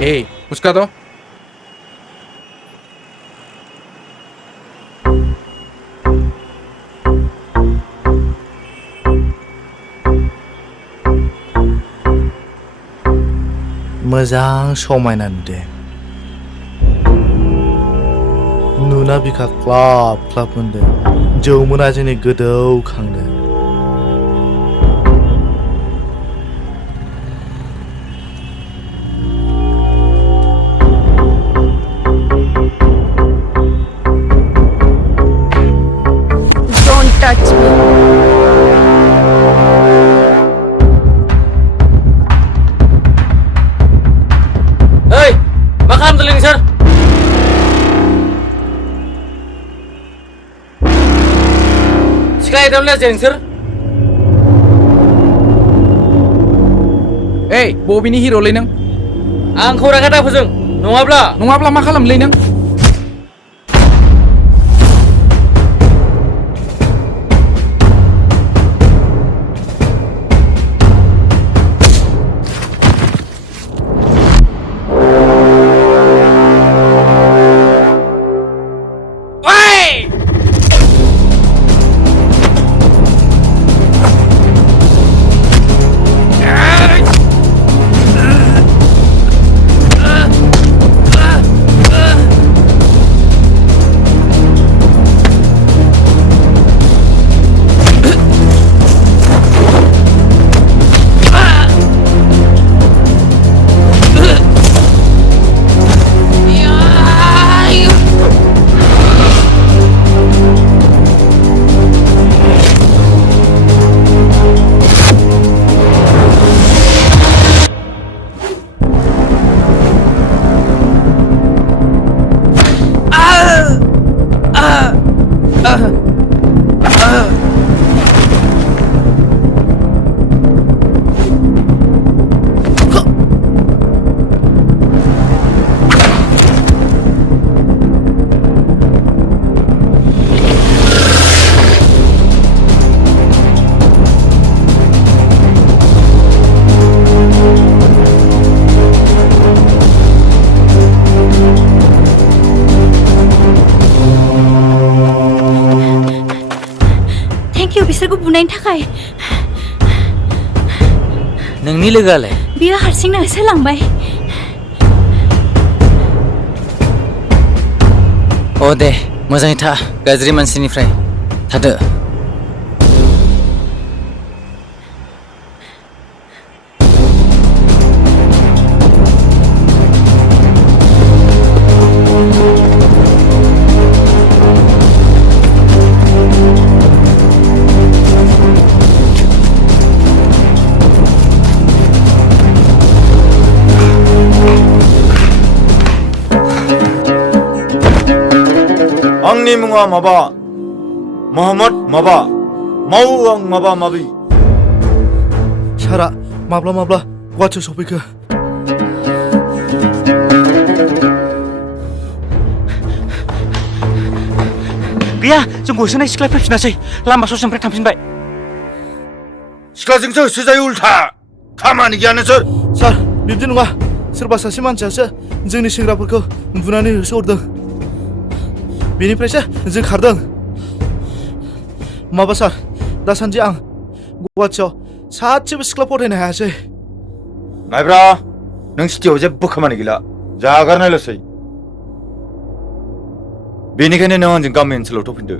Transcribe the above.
Hey, उसका तो मोजां समायना नुदों नुना बिखा क्लाब क्लाब मोनदों जौमोना जोंनि गोदौखांदों Don't touch me. Hei, मा खालामदोंलै नोंसोर? सिख्ला एदावनो लाजिया नोंसोर? Hey, बबेनि हिर'लै नों? आंखौ रागा दाफोजों, नङाब्ला नङाब्ला मा खालामलै नों? Thank you बिसोरखौ बुनायनि थाखाय नोंनि लोगोआलाय? बियो हारसिंनो सोलांबाय अ दे मोजाङै था गाज्रि मानसिनिफ्राय थादो आंनि मुङा माबा मोहम्मद माबा मावो आं माबा माबि सारा माब्ला माब्ला गुवाहाटियाव सफैखो गैया जोंखौ होसोनाय सिख्ला फैफिनासै लामा ससेनिफ्राय थांफिनबाय सिख्लाजोंसो होसोजायो उल्था खामानि गैया नोंसोर सार बिब्दि नङा सोरबा सासे मानसियासो जोंनि सेंग्राफोरखौ बुनानै होसोहरदों बेनिफ्रायसो जों खारदों माबा सार दासान्दि आं गुवाहाटियाव सासेबो सिख्ला फथायनो हायासै नायब्रा नों सिटियाव जेबो खामानि गैला जागारनायल'सै बेनिखायनो नों आंजों गामि ओनसोलाव फैदो